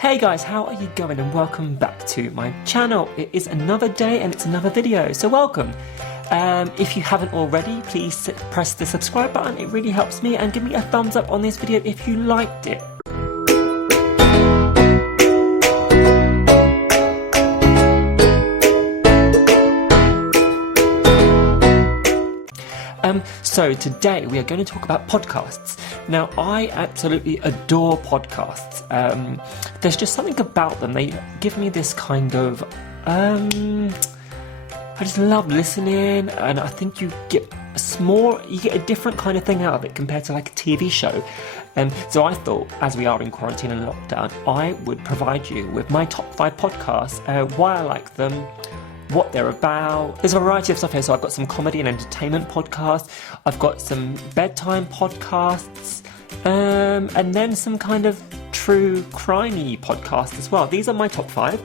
Hey guys, how are you going, and welcome back to my channel. It is another day and it's another video, so welcome. If you haven't already, please press the subscribe button. It really helps me, and give me a thumbs up on this video if you liked it. So today we are going to talk about podcasts. Now, I absolutely adore podcasts. There's just something about them. They give me this kind of, I just love listening, and I think you get a different kind of thing out of it compared to like a TV show. So I thought, as we are in quarantine and lockdown, I would provide you with my top 5 podcasts, why I like them, what they're about. There's a variety of stuff here. So I've got some comedy and entertainment podcasts, I've got some bedtime podcasts, and then some kind of true crimey podcasts as well. These are my top 5.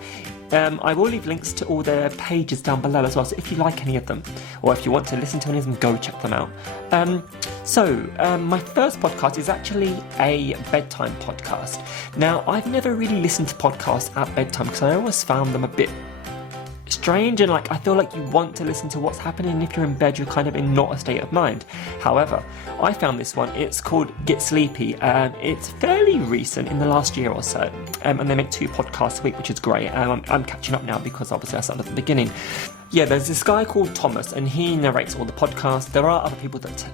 I will leave links to all their pages down below as well, so if you like any of them, or if you want to listen to any of them, go check them out. My first podcast is actually a bedtime podcast. Now, I've never really listened to podcasts at bedtime because I always found them a bit strange, and I feel like you want to listen to what's happening. If you're in bed, you're kind of in not a state of mind. However, I found this one. It's called Get Sleepy. It's fairly recent, in the last year or so, and they make 2 podcasts a week, which is great. I'm catching up now because obviously I started at the beginning. Yeah, there's this guy called Thomas, and he narrates all the podcasts. There are other people that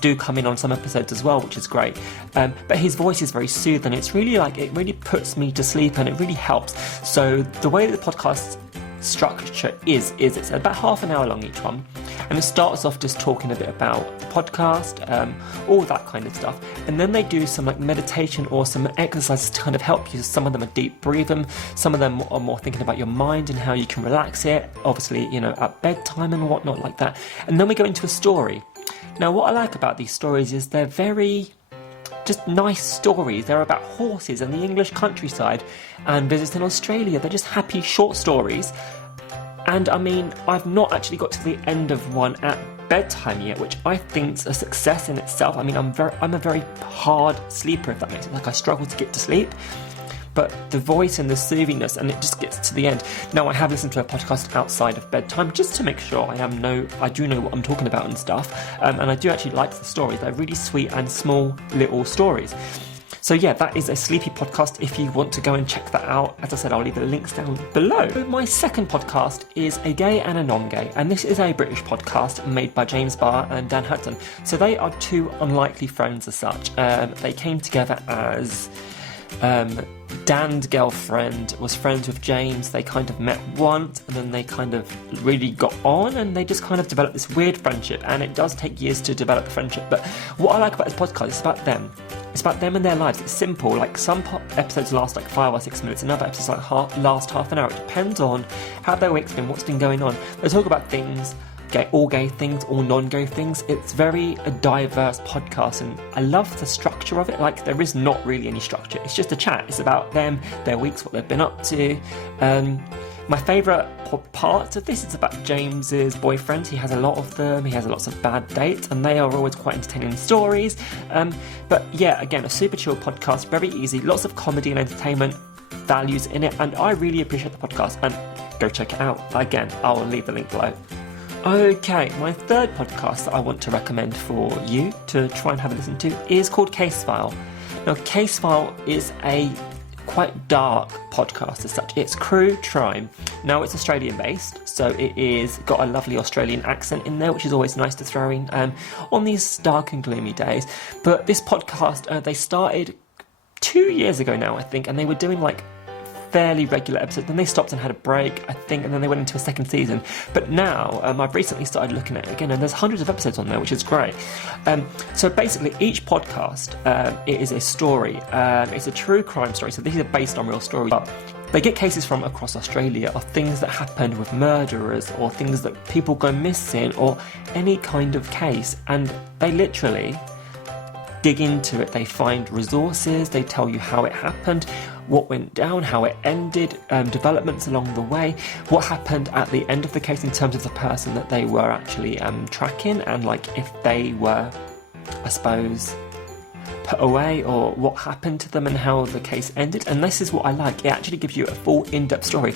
do come in on some episodes as well, which is great, but his voice is very soothing. It's really it really puts me to sleep, and it really helps. So the way that the podcast structure is it's about half an hour long each one, and it starts off just talking a bit about the podcast, all that kind of stuff, and then they do some meditation or some exercises to kind of help you. Some of them are deep breathing, some of them are more thinking about your mind and how you can relax it, obviously, at bedtime and whatnot like that. And then we go into a story. Now, what I like about these stories is they're very just nice stories. They're about horses and the English countryside and visiting Australia. They're just happy short stories. And I mean, I've not actually got to the end of one at bedtime yet, which I think's a success in itself. I mean, I'm a very hard sleeper, if that makes sense. I struggle to get to sleep. But the voice and the soothingness, and it just gets to the end. Now, I have listened to a podcast outside of bedtime just to make sure I do know what I'm talking about and stuff. And I do actually like the stories. They're really sweet and small little stories. So yeah, that is a sleepy podcast if you want to go and check that out. As I said, I'll leave the links down below. My second podcast is A Gay and a Non-Gay, and this is a British podcast made by James Barr and Dan Hudson. So they are 2 unlikely friends as such. They came together as Dan's girlfriend was friends with James. They kind of met once, and then they kind of really got on, and they just kind of developed this weird friendship, and it does take years to develop the friendship. But what I like about this podcast is about them. It's about them and their lives. It's simple. Some episodes last 5 or 6 minutes, and other episodes last half an hour. It depends on how their week's been, what's been going on. They talk about things, all gay things, all non-gay things. It's very a diverse podcast, and I love the structure of it. There is not really any structure. It's just a chat. It's about them, their weeks, what they've been up to. My favourite parts of this is about James's boyfriends. He has a lot of them. He has lots of bad dates, and they are always quite entertaining stories. But yeah, again, a super chill podcast, very easy, lots of comedy and entertainment values in it, and I really appreciate the podcast, and go check it out. Again, I'll leave the link below. Okay, my third podcast that I want to recommend for you to try and have a listen to is called Casefile. Now, Casefile is a quite dark podcast as such. It's true crime. Now, it's Australian based, so it is got a lovely Australian accent in there, which is always nice to throw in on these dark and gloomy days. But this podcast, they started 2 years ago now, I think, and they were doing fairly regular episodes. Then they stopped and had a break, I think, and then they went into a second season. But now, I've recently started looking at it again, and there's hundreds of episodes on there, which is great. So basically, each podcast, it is a story. It's a true crime story, so these are based on real stories. But they get cases from across Australia of things that happened with murderers, or things that people go missing, or any kind of case, and they literally dig into it. They find resources, they tell you how it happened, what went down, how it ended, developments along the way, what happened at the end of the case in terms of the person that they were actually tracking, and if they were, I suppose, put away or what happened to them and how the case ended. And this is what I like. It actually gives you a full in-depth story.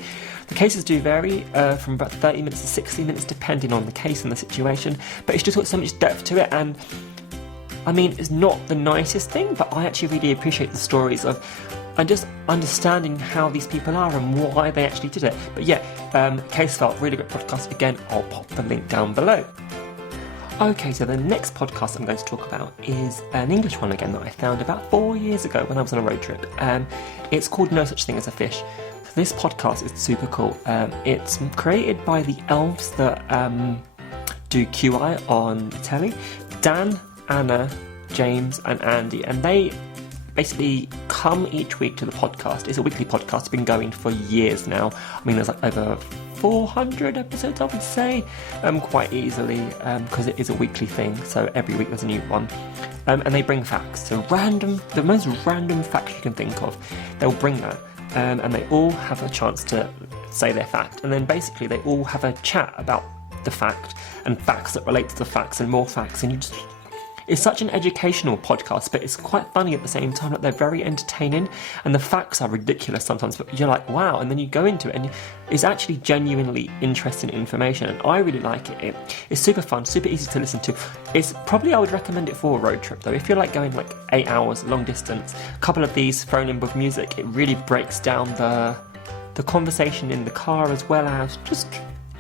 The cases do vary from about 30 minutes to 60 minutes depending on the case and the situation, but it's just got so much depth to it. And I mean, it's not the nicest thing, but I actually really appreciate the stories of and just understanding how these people are and why they actually did it. But yeah, Casefile, really good podcast. Again, I'll pop the link down below. Okay, so the next podcast I'm going to talk about is an English one again that I found about 4 years ago when I was on a road trip. It's called No Such Thing as a Fish. So this podcast is super cool. It's created by the elves that do QI on telly. Dan, Anna, James and Andy, and they basically come each week to the podcast. It's a weekly podcast, it's been going for years now. I mean, there's like over 400 episodes, I would say, quite easily, because it is a weekly thing, so every week there's a new one. And they bring facts, so the most random facts you can think of, they'll bring that, and they all have a chance to say their fact, and then basically they all have a chat about the fact, and facts that relate to the facts, and more facts, and it's such an educational podcast, but it's quite funny at the same time. Like, they're very entertaining, and the facts are ridiculous sometimes, but you're like, wow, and then you go into it, and it's actually genuinely interesting information, and I really like it. It's super fun, super easy to listen to. It's probably, I would recommend it for a road trip, though. If you're like going like 8 hours, long distance, a couple of these thrown in with music, it really breaks down the conversation in the car as well as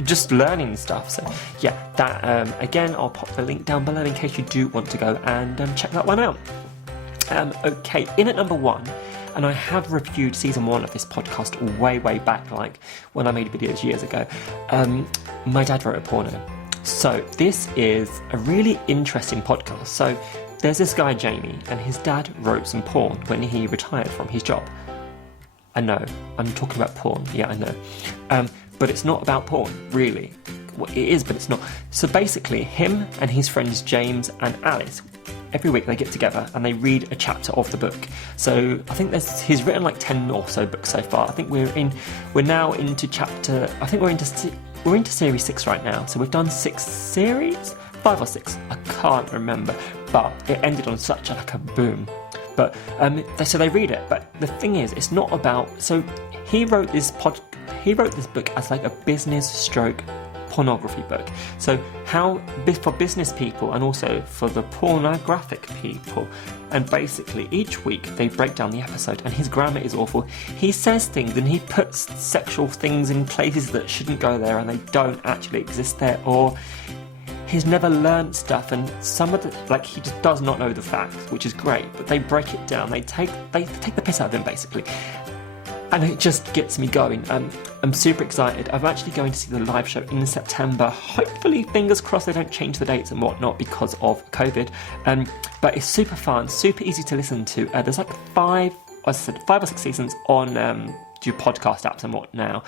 just learning stuff. So yeah, that again, I'll pop the link down below in case you do want to go and check that one out. Okay, in at number 1, and I have reviewed season 1 of this podcast way back, like when I made videos years ago. My dad wrote a porno. So this is a really interesting podcast. So there's this guy Jamie, and his dad wrote some porn when he retired from his job. I know, I'm talking about porn, yeah, I know. But it's not about porn, really. Well, it is, but it's not. So basically, him and his friends James and Alice, every week they get together and they read a chapter of the book. So I think he's written like 10 or so books so far. I think we're now into chapter, I think we're into series 6 right now. So we've done 6 series, 5 or 6, I can't remember. But it ended on such like a boom. But so they read it. But the thing is, it's not about. So he wrote this book as like a business stroke pornography book. So how for business people and also for the pornographic people. And basically each week they break down the episode, and his grammar is awful. He says things and he puts sexual things in places that shouldn't go there, and they don't actually exist there, or he's never learned stuff, and some of the, he just does not know the facts, which is great, but they break it down, they take the piss out of him, basically. And it just gets me going. I'm super excited. I'm actually going to see the live show in September. Hopefully, fingers crossed, they don't change the dates and whatnot because of COVID. But it's super fun, super easy to listen to. There's like 5 or 6 seasons on your podcast apps and what now.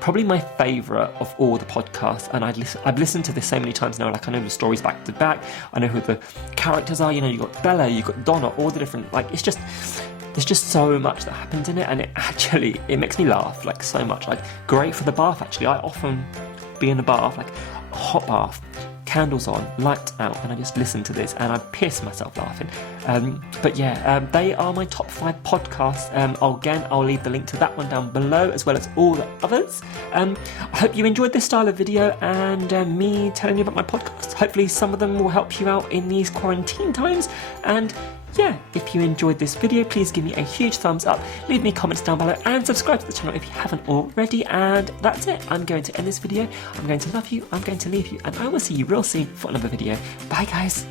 Probably my favourite of all the podcasts, and I've listened to this so many times now, like I know the stories back to back, I know who the characters are, you've got Bella, you've got Donna, all the different, there's just so much that happens in it, and it makes me laugh, so much, great for the bath actually. I often be in the bath, a hot bath, candles on, lights out, and I just listen to this and I piss myself laughing. But yeah, they are my top 5 podcasts. I'll leave the link to that one down below, as well as all the others. I hope you enjoyed this style of video and me telling you about my podcasts. Hopefully some of them will help you out in these quarantine times. And yeah, if you enjoyed this video, please give me a huge thumbs up, leave me comments down below, and subscribe to the channel if you haven't already. And that's it. I'm going to end this video. I'm going to love you, I'm going to leave you, and I will see you real soon for another video. Bye guys.